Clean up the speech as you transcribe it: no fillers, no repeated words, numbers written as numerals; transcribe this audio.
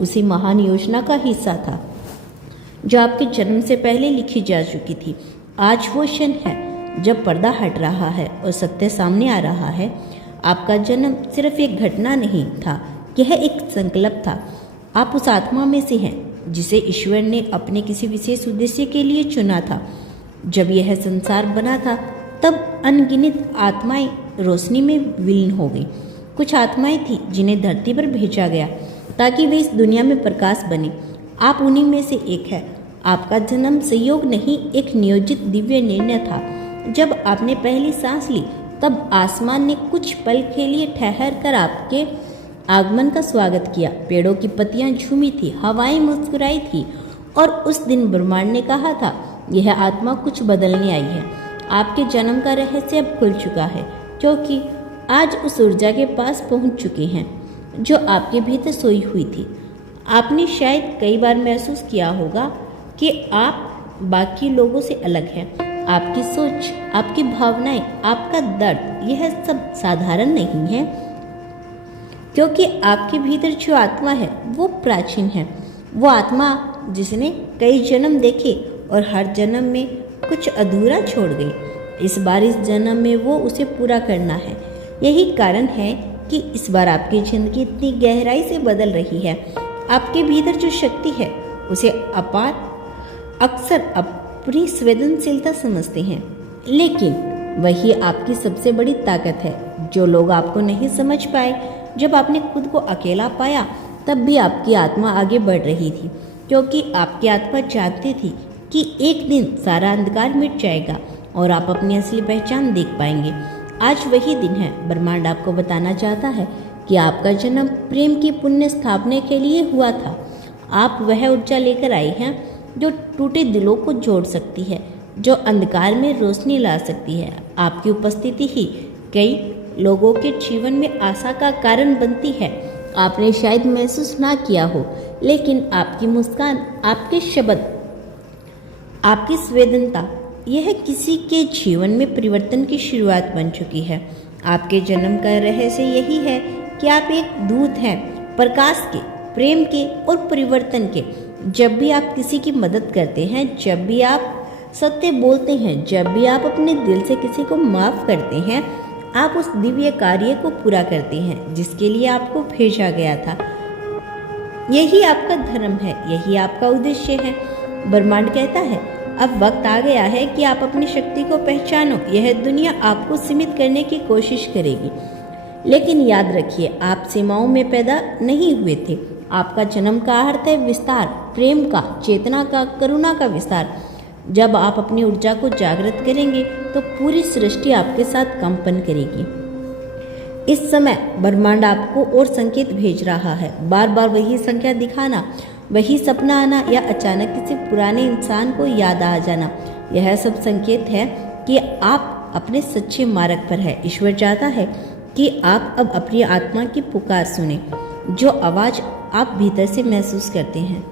उसी महान योजना का हिस्सा था जो आपके जन्म से पहले लिखी जा चुकी थी। आज वो क्षण है जब पर्दा हट रहा है और सत्य सामने आ रहा है। आपका जन्म सिर्फ एक घटना नहीं था, यह एक संकल्प था। आप उस आत्मा में से हैं जिसे ईश्वर ने अपने किसी विशेष उद्देश्य के लिए चुना था। जब यह संसार बना था तब अनगिनत आत्माएं रोशनी में विलीन हो गई। कुछ आत्माएं थी जिन्हें धरती पर भेजा गया ताकि वे इस दुनिया में प्रकाश बने। आप उन्हीं में से एक है। आपका जन्म संयोग नहीं, एक नियोजित दिव्य निर्णय था। जब आपने पहली सांस ली तब आसमान ने कुछ पल के लिए ठहर कर आपके आगमन का स्वागत किया। पेड़ों की पत्तियां झूमी थी, हवाएं मुस्कुराई थी और उस दिन ब्रह्मांड ने कहा था, यह आत्मा कुछ बदलने आई है। आपके जन्म का रहस्य अब खुल चुका है, क्योंकि आज उस ऊर्जा के पास पहुंच चुके हैं जो आपके भीतर सोई हुई थी। आपने शायद कई बार महसूस किया होगा कि आप बाकी लोगों से अलग हैं। आपकी सोच, आपकी भावनाएं, आपका दर्द, यह सब साधारण नहीं है, क्योंकि आपके भीतर जो आत्मा है वो प्राचीन है। वो आत्मा जिसने कई जन्म देखे और हर जन्म में कुछ अधूरा छोड़ गई। इस बार इस जन्म में वो उसे पूरा करना है। यही कारण है कि इस बार आपकी जिंदगी इतनी गहराई से बदल रही है। आपके भीतर जो शक्ति है उसे अपार अक्सर अपनी संवेदनशीलता समझते हैं, लेकिन वही आपकी सबसे बड़ी ताकत है जो लोग आपको नहीं समझ पाए। जब आपने खुद को अकेला पाया तब भी आपकी आत्मा आगे बढ़ रही थी, क्योंकि आपकी आत्मा जानती थी कि एक दिन सारा अंधकार मिट जाएगा और आप अपनी असली पहचान देख पाएंगे। आज वही दिन है। ब्रह्मांड आपको बताना चाहता है कि आपका जन्म प्रेम की पुण्य स्थापना के लिए हुआ था। आप वह ऊर्जा लेकर आए हैं जो टूटे दिलों को जोड़ सकती है, जो अंधकार में रोशनी ला सकती है। आपकी उपस्थिति ही कई लोगों के जीवन में आशा का कारण बनती है। आपने शायद महसूस ना किया हो, लेकिन आपकी मुस्कान, आपके शब्द, आपकी संवेदनता, यह किसी के जीवन में परिवर्तन की शुरुआत बन चुकी है। आपके जन्म का रहस्य यही है कि आप एक दूत हैं, प्रकाश के, प्रेम के और परिवर्तन के। जब भी आप किसी की मदद करते हैं, जब भी आप सत्य बोलते हैं, जब भी आप अपने दिल से किसी को माफ करते हैं, आप उस दिव्य कार्य को पूरा करते हैं जिसके लिए आपको भेजा गया था। यही आपका धर्म है, यही आपका उद्देश्य है। ब्रह्मांड कहता है, अब वक्त आ गया है कि आप अपनी शक्ति को पहचानो। यह दुनिया आपको सीमित करने की कोशिश करेगी, लेकिन याद रखिए, आप सीमाओं में पैदा नहीं हुए थे। आपका जन्म का अर्थ है विस्तार, प्रेम का, चेतना का, करुणा का विस्तार। जब आप अपनी ऊर्जा को जागृत करेंगे तो पूरी सृष्टि आपके साथ कंपन करेगी। इस समय ब्रह्मांड आपको और संकेत भेज रहा है। बार बार वही संख्या दिखाना, वही सपना आना या अचानक किसी पुराने इंसान को याद आ जाना, यह सब संकेत है कि आप अपने सच्चे मार्ग पर है। ईश्वर चाहता है कि आप अब अपनी आत्मा की पुकार सुने, जो आवाज़ आप भीतर से महसूस करते हैं।